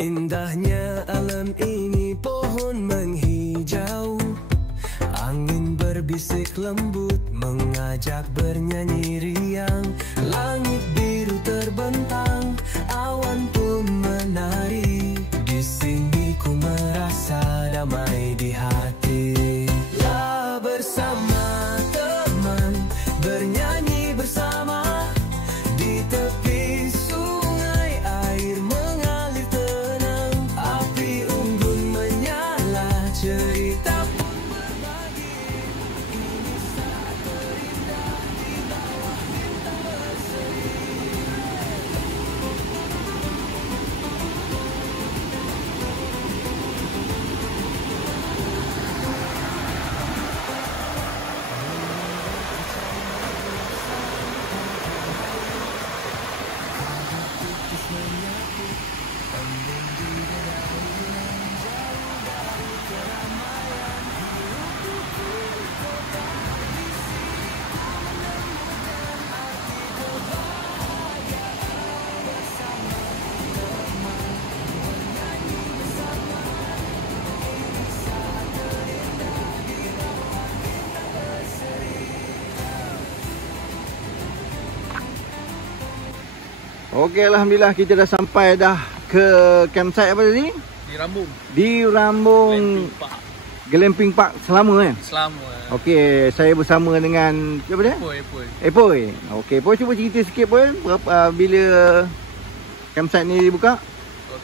Indahnya alam ini, pohon menghijau, angin berbisik lembut mengajak bernyanyi riang. Langit biru terbentang, awan pun menari. Di sini ku merasa damai di hati. Lah bersama teman, bernyanyi bersama di tepi sungai, air mengalir tenang, api unggun menyala, cerita pun berbagi. Ini saat terindah di bawah bintang berseri. Okey, alhamdulillah kita dah sampai dah ke campsite apa tadi? Di Rambung. Di Rambung Glamping Park selama kan? Selama. Okey, saya bersama dengan siapa dia? Epoi. Okey, Epoi cuba cerita sikit pun berapa bila campsite ni dibuka?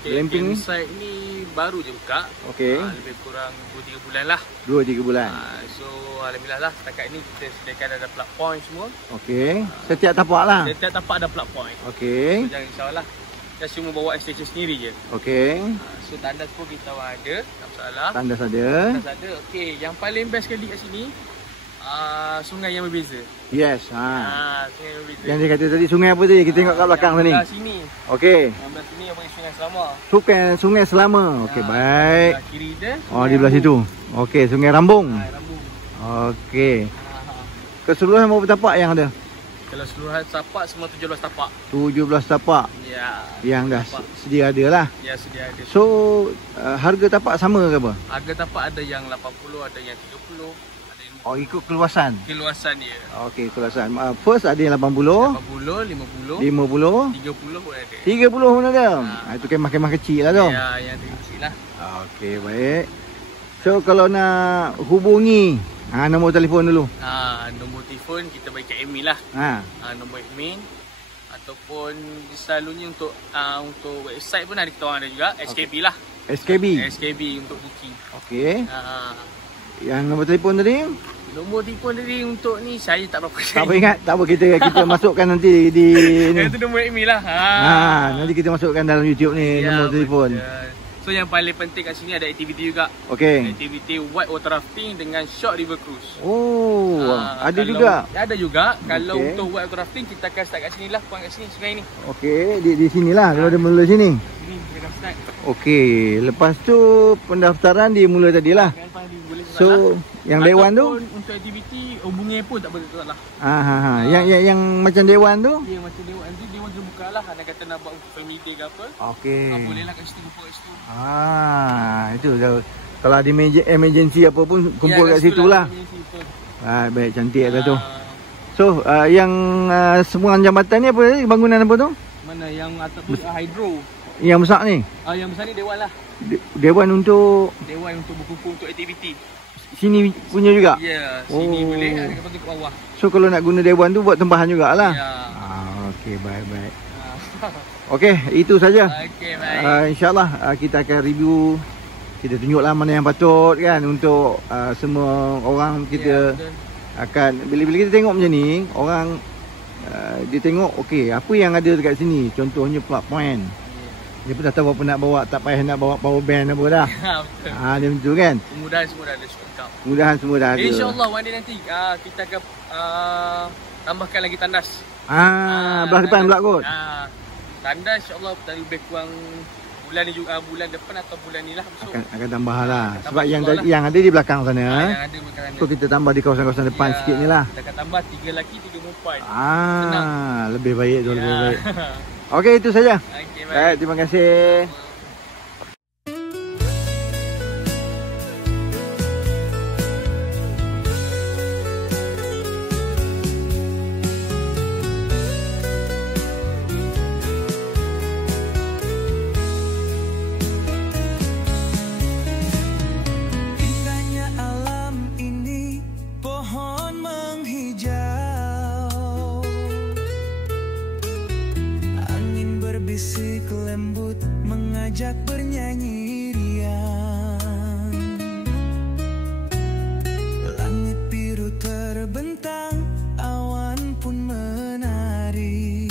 Okey, campsite ni baru je buka. Okey. Lebih kurang 2-3 bulan lah. 2-3 bulan. So alhamdulillah lah setakat ni kita sediakan ada plug point semua. Okey. Setiap tapak lah. Setiap tapak ada plug point. Okey. So jangan risaulah. Kita cuma bawa extension sendiri je. Okey. So tandas pun kita ada, tak masalah. Tandas ada. Tandas ada. Okey, yang paling best sekali kat sini sungai yang berbeza. Yes. Sungai yang berbeza. Yang dia kata tadi sungai apa tadi? Kita tengok kat belakang sini. Yang sini. Okey. Yang belah sini apa Sungai Selama. Sungai Selama. Okey, baik. Belah kiri dia. Oh, di belah situ. Okey, Sungai Rambung. Rambung. Okey. Keseluruhan berapa tapak yang ada? Kalau seluruhan tapak semua 17 tapak. 17 tapak. Ya. Yang dah sedia ada lah. Ya, sedia ada. So, harga tapak sama ke apa? Harga tapak ada yang 80, ada yang 30, ada yang Oh, ikut keluasan. keluasan dia. Okey, keluasan. First ada yang 80, 80, 50, 50, 30 pun ada. 30 pun ada. Itu kemah-kemah kecil lah tu. Ya, yang kecil lah. Okey, baik. So, kalau nak hubungi, nombor telefon dulu. Nombor telefon kita bagi kat admin lah. Nombor admin ataupun selalunya untuk website pun ada, kita orang ada juga. SKB lah. SKB untuk booking. Okey. Yang nombor telefon tadi? Nombor telefon tadi untuk ni saya tak berapa. Tak apa ingat, tak apa kita masukkan nanti di ni. Itu nombor admin lah. Nanti kita masukkan dalam YouTube ni nombor telefon. So yang paling penting kat sini ada aktiviti juga. Okey. Aktiviti white water rafting dengan short river cruise. Oh, ada juga. Ada juga. Kalau untuk white water rafting kita akan start kat sini lah, puan kat sini sungai ni. Okey, di sinilah kalau dia mula sini. Sini kita akan start. Okey, lepas tu pendaftaran dimula tadilah. So, yang dewan tu untuk aktiviti hubungi pun tak boleh tolak lah. Yang macam dewan tu? Ya, macam dewan tu dewan kita buka lah. Anda kata nak buat family day ke apa? Okey. Boleh lah kat situ, kumpul kat situ. Itu kalau ada emergency apa pun kumpul kat situ lah. Baik, cantik lah tu. So, yang semua jambatan ni apa tadi? Bangunan apa tu? Mana yang ataupun hydro? Yang besar ni? Yang besar ni dewan lah. Dewan untuk? Dewan untuk berkumpul untuk aktiviti. Sini punya juga? Ya, sini boleh. Lepas tu ke bawah. So, kalau nak guna dewan tu buat tempahan jugalah? Ya. Okey, baik-baik. Okey, itu saja. Okey, baik. InsyaAllah kita akan review. Kita tunjuklah mana yang patut kan untuk semua orang. Kita akan bila kita tengok macam ni, orang dia tengok okey, apa yang ada dekat sini. Contohnya plug point. Dia pun dah tahu apa nak bawa, tak payah nak bawa power bank apa dah. Betul. Dia macam tu kan. Kemudahan semua dah ada shortcut. Kemudahan semua dah ada. InsyaAllah one day nanti kita akan tambahkan lagi tandas. Belah depan pula kot. Tandas insyaAllah lebih kurang bulan ni juga, bulan depan atau bulan ni lah masuk. Akan tambah lah. Sebab yang ada di belakang sana. Yang ada belakang sana. So kita tambah di kawasan-kawasan depan sikit ni lah. Kita akan tambah 3 lelaki 3 perempuan. Lebih baik tu, lebih baik. Okey, itu saja. Okey, baik. Terima kasih. mengajak bernyanyi riang. Langit biru terbentang, awan pun menari.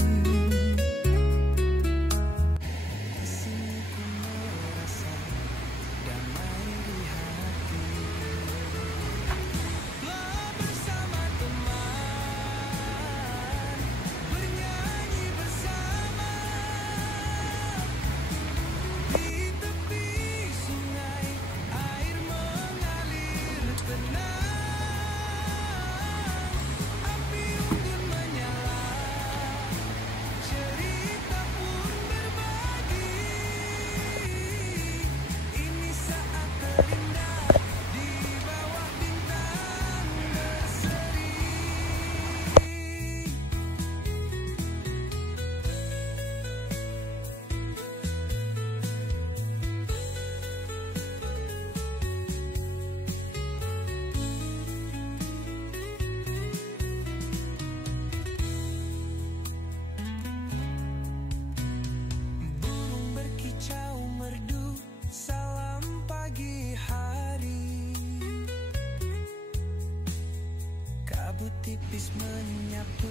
Tipis menyapu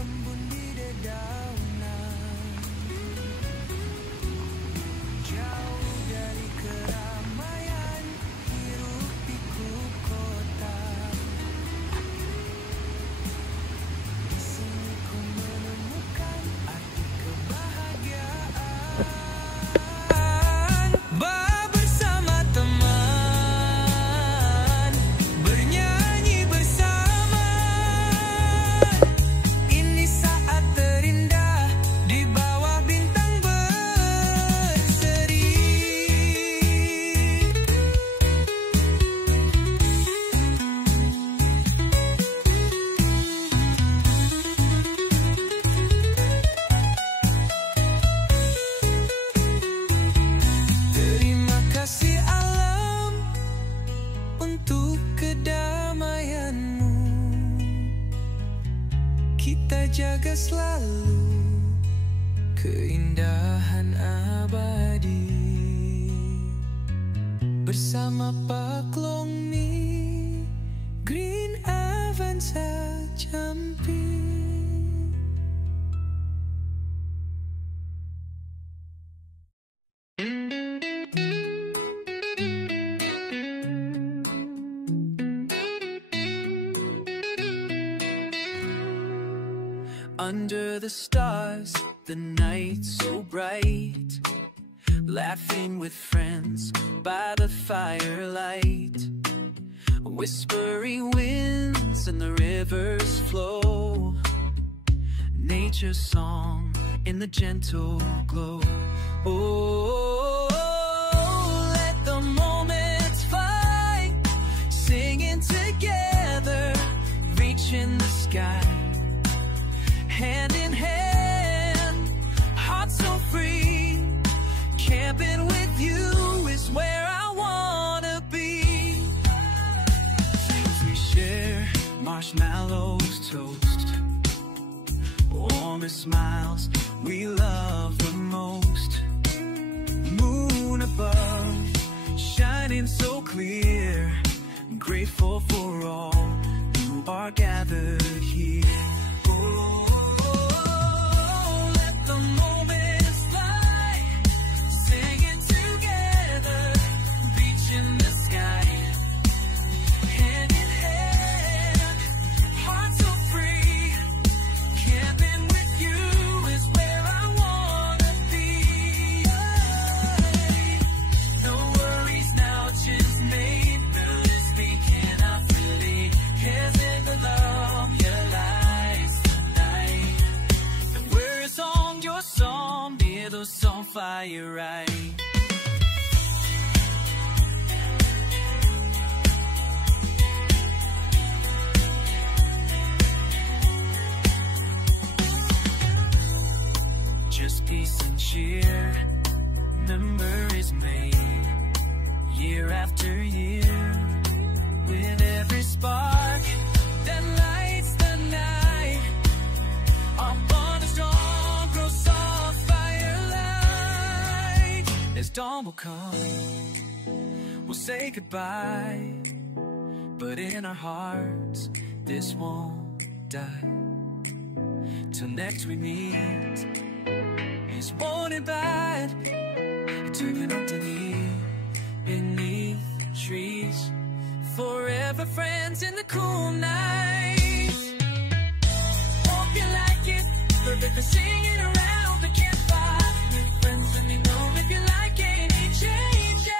embun di dedaunan, jauh dari keramaian hiruk pikuk kota. Di sini ku menemukan arti kebahagiaan. Bersama teman, bernyanyi bersama. Kita jaga selalu keindahan abadi bersama Pak Longmi, Green Avanza Jambi. Under the stars, the night so bright, laughing with friends by the firelight. Whispering winds and the rivers flow, nature's song in the gentle glow. Oh, let the moments fly, singing together, reaching the sky. Hand in hand, hearts so free. Camping with you is where I wanna be. We share marshmallows, toast, warmest smiles we love the most. Moon above, shining so clear. Grateful for all who are gathered here. Fire right. Just peace and cheer, memories made year after year, with every spark that lights the night. Our bond is strong, grows soft firelight. as dawn will come, we'll say goodbye, but in our hearts this won't die. Till next we meet, is wanted bad, turning underneath, beneath trees, forever friends in the cool nights. Hope you like it, forever singing around the campfire. Friends, let me know if you like any changes.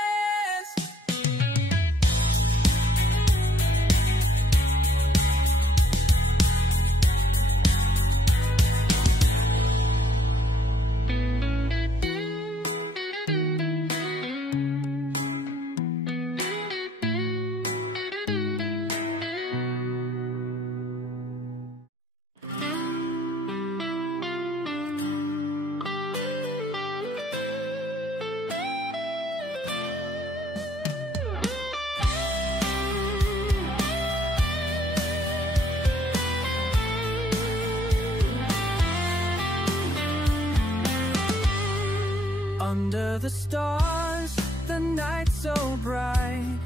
Under the stars, the night so bright,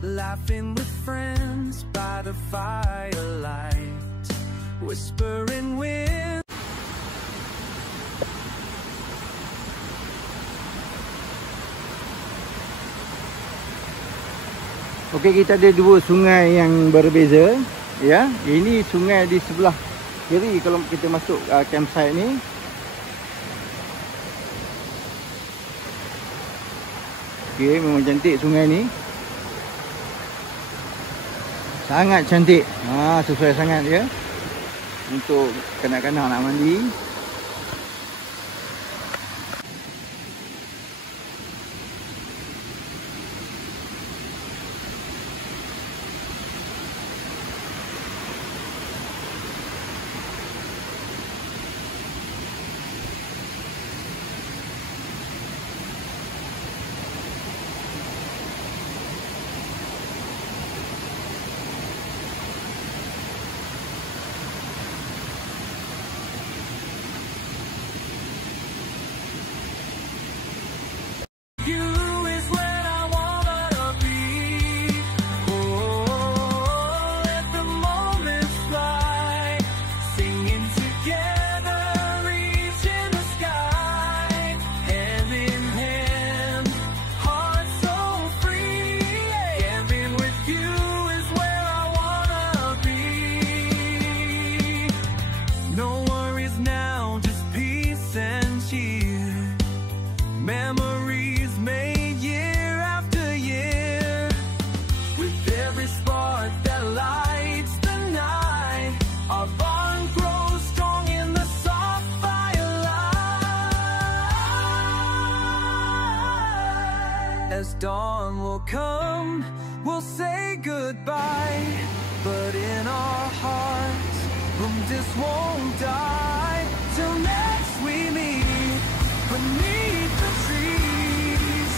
laughing with friends by the firelight, whispering wind. Okey, kita ada dua sungai yang berbeza, ya. Ini sungai di sebelah kiri kalau kita masuk campsite ni. Okay, memang cantik sungai ni. Sangat cantik. Sesuai sangat ya. Untuk kanak-kanak nak mandi. As dawn will come, we'll say goodbye, but in our hearts, this won't die. Till next we meet beneath the trees,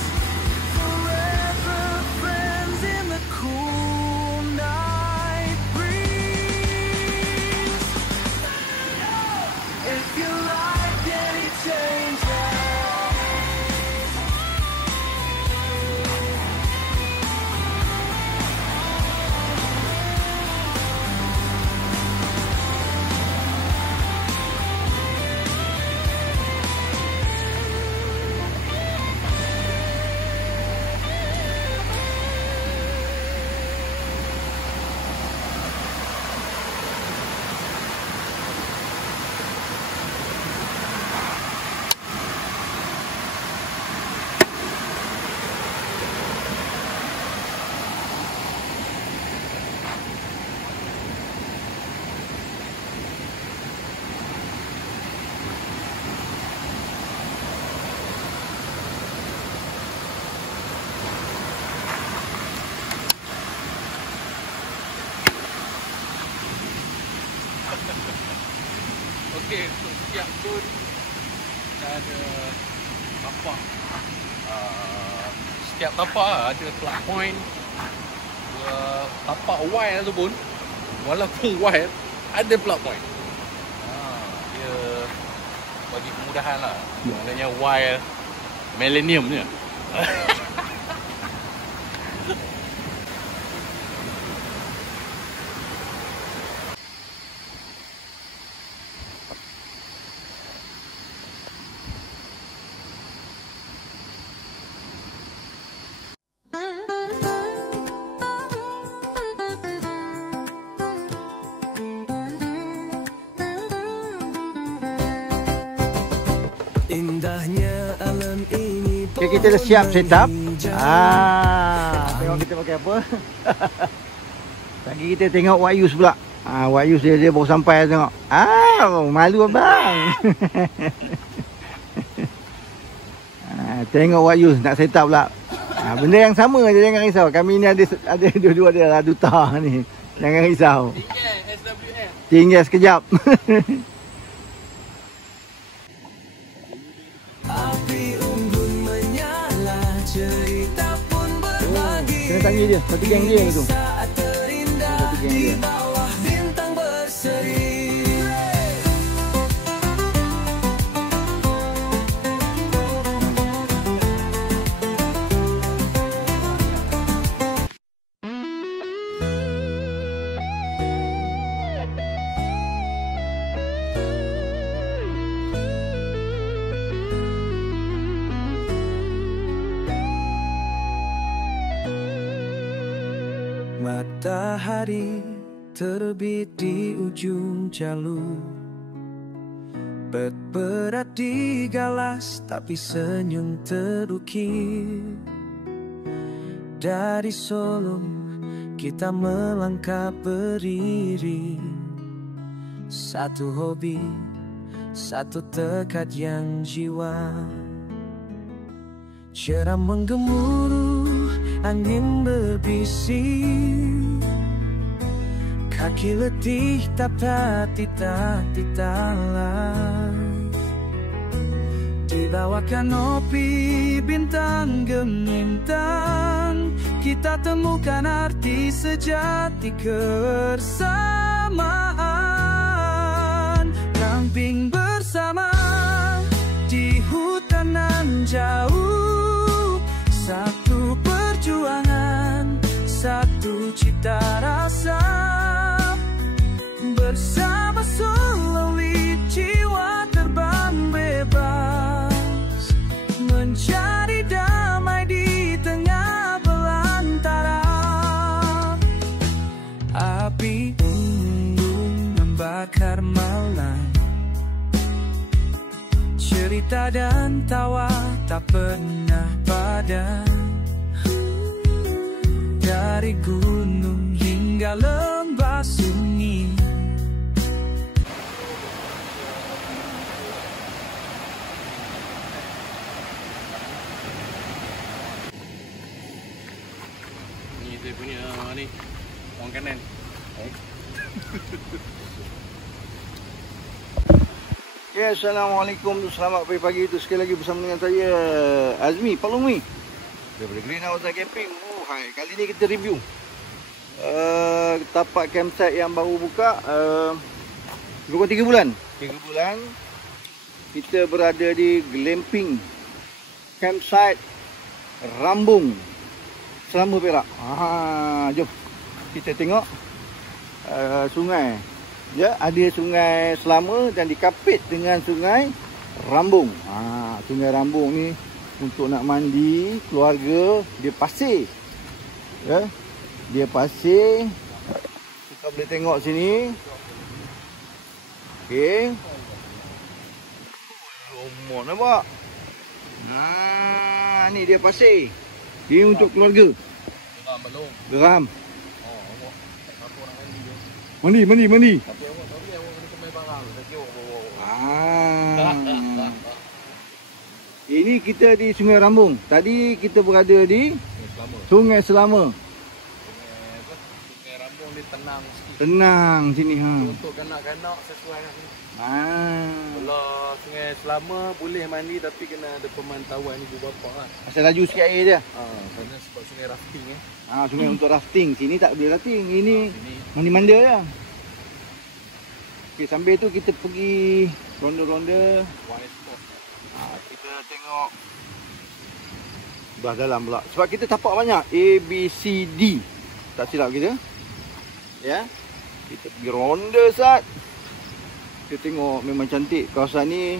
forever friends in the cool night breeze. If you like any changes, Okey, untuk setiap zon kita ada tapak. Setiap tapak ada plug point. Tapak wire ataupun walaupun wire ada plug point. Dia bagi kemudahan lah. Maknanya wire millennium ni Indahnya alam ini. Okay, kita dah siap set up. Tengok kita pakai apa. Lagi kita tengok Wayus pula. Wayus dia baru sampai tengok. Malu abang. Tengok Wayus nak set up pula. Benda yang sama je, jangan risau. Kami ni ada dua-dua ada duta ni. Jangan risau. Tinggal sekejap. Kena tanya dia, satu geng dia tu. Satu geng dia. Matahari terbit di ujung jalur, berat di galas tapi senyum terukir. Dari Solo kita melangkah beriring, satu hobi, satu tekad yang jiwa. Cerah menggemuruh, angin berbisik, kaki letih tapi tak ditahan. Di bawah kanopi bintang gemintang, kita temukan arti sejati kebersamaan. Camping bersama di hutan nan jauh, satu perjuangan, satu cita rasa. Bersama sulawit jiwa terbang bebas, mencari damai di tengah belantara. Api unggun membakar malam, cerita dan tawa tak pernah padam. Dari gunung hingga lembah sunyi, ni dia punya ni orang kanan. Okay, Assalamualaikum, selamat pagi itu sekali lagi bersama dengan saya Azmi Palungwi daripada Greenhouse Camping. Hai, kali ni kita review tapak campsite yang baru buka lebih kurang 3 bulan. Kita berada di glamping campsite Rambung, Selama Perak. Jom kita tengok sungai. Ya, ada sungai Selama dan dikapit dengan sungai Rambung. Sungai Rambung ni untuk nak mandi keluarga, dia pasir. Ya, dia pasir. Kita boleh tengok sini. Okey. Lomon nampak. Ni dia pasir. Dia untuk keluarga. Geram belum. Geram. Awak satu orang Mandi. mandi je. Tapi awak kena kemai barang. Saya bawa. Ini kita di Sungai Rambung. Tadi kita berada di Sungai Selama. Sungai Rambung ni tenang sikit. Tenang sini Untuk kanak-kanak sesuai dengan sini. Kalau Sungai Selama boleh mandi tapi kena ada pemantauan ibu bapa lah. Asal laju sikit air dia. Kerana sebab sungai rafting Sungai untuk rafting. Sini tak boleh rafting. Ini mandi-manda je. Okey, sambil tu kita pergi ronda-ronda. Kita tengok Sebelah dalam pula. Sebab kita tapak banyak. A, B, C, D. Tak silap kita. Ya. Kita pergi ronda sat. Kita tengok memang cantik. Kawasan ni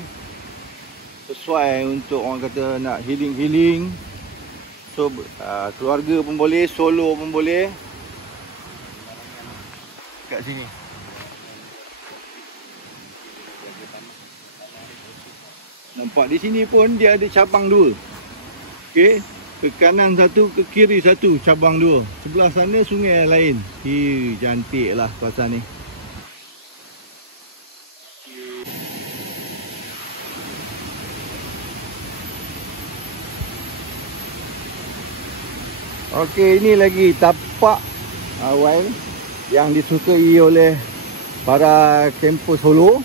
sesuai untuk orang kata nak healing-healing. So keluarga pun boleh, solo pun boleh. Kat sini. Nampak di sini pun dia ada cabang 2. Okey, ke kanan satu, ke kiri satu, cabang 2. Sebelah sana sungai lain. Cantiklah kawasan ni. Okey, ini lagi tapak awal yang disukai oleh para kamper solo.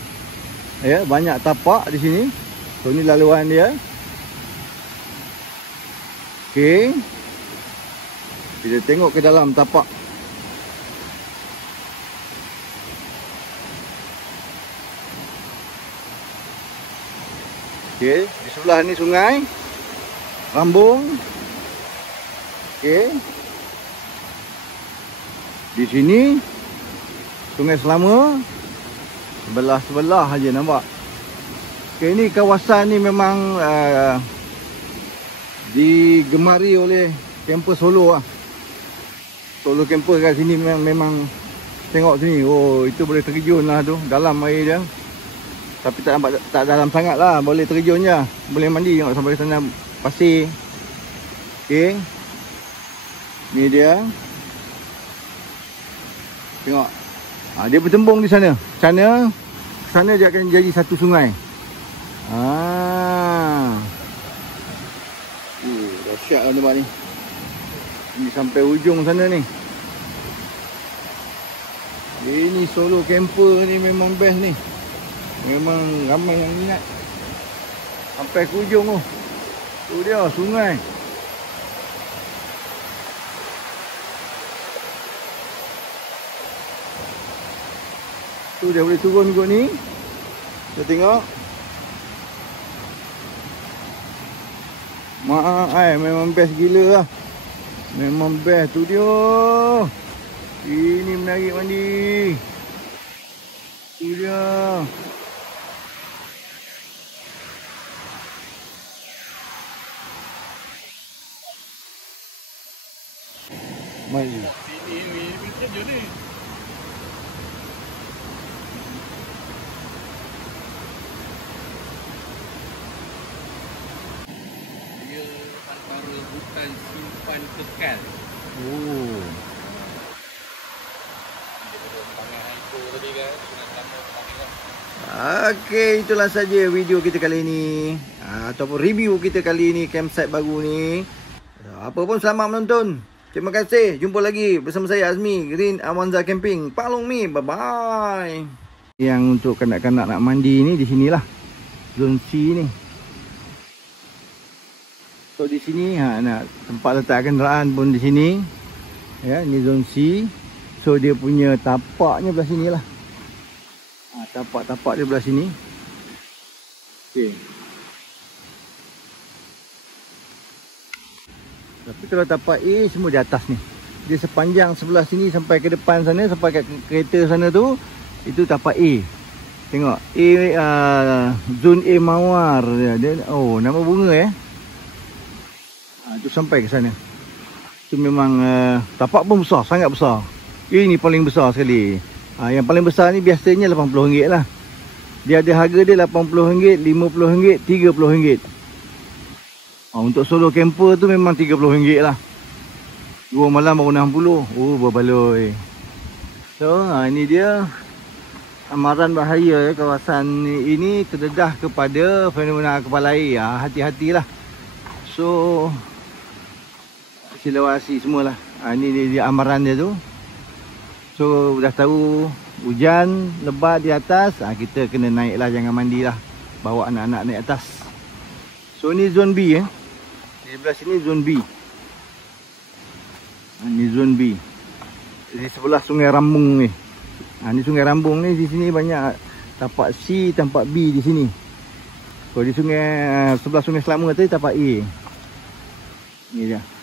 Ya, banyak tapak di sini. So ni laluan dia. Okey. Kita tengok ke dalam tapak. Okey, di sebelah ni sungai Rambung. Okey. Di sini Sungai Selama. Sebelah-sebelah aja nampak. Okey, ni kawasan ni memang digemari oleh kamper solo lah. Solo kamper kat sini memang tengok sini. Oh, itu boleh terjun lah tu dalam air dia. Tapi tak nampak, tak dalam sangat lah. Boleh terjun je. Boleh mandi tengok sampai sana pasir. Okey. Ni dia. Tengok. Dia bertembung di sana. Sana dia akan jadi satu sungai. Dahsyat lah tempat ni. Ini sampai ujung sana ni. Ini solo camper ni memang best ni. Memang ramai yang minat. Sampai ke ujung tu. Tu dia sungai. Tu dia boleh turun kot ni. Kita tengok. Memang best gila lah. Memang best tu dia. Ini menarik mandi. Tu dia. Mari. Ini kerja ni. Hutan simpan kekal. Oh. Okey, itulah saja video kita kali ini. Ataupun review kita kali ini campsite baru ni. Apa pun selamat menonton. Terima kasih. Jumpa lagi bersama saya Azmi, Green Awanza Camping. Palong Mi. Bye bye. Yang untuk kanak-kanak nak mandi ni di sinilah. Zon C ni. So di sini nak tempat letak kenderaan pun di sini. Ya, ni zon C. So dia punya tapaknya belah sinilah. Tapak-tapak dia belah sini. Okey. Tapi kalau tapak A semua di atas ni. Dia sepanjang sebelah sini sampai ke depan sana, sampai ke kereta sana tu, itu tapak A. Tengok, zon A Mawar dia. Oh, nama bunga itu sampai ke sana. Itu memang tapak pun besar, sangat besar. Ini paling besar sekali. Yang paling besar ni biasanya RM80 lah. Dia ada harga dia RM80, RM50, RM30. Untuk solo camper tu memang RM30 lah. 2 malam baru RM60. Oh, berbaloi. So, ini dia amaran bahaya kawasan ini terdedah kepada fenomena kepala air. Hati-hatilah. So, silawasi semualah. Ini dia amaran dia tu. So dah tahu hujan lebat di atas, kita kena naiklah, jangan mandilah. Bawa anak-anak naik atas. So ni zon B Di sebelah sini zon B. Ni zon B. Di sebelah Sungai Rambung ni. Ni Sungai Rambung ni, di sini banyak tapak C, tapak B di sini. So di sungai sebelah Sungai Selama tadi tapak A. Ni dia.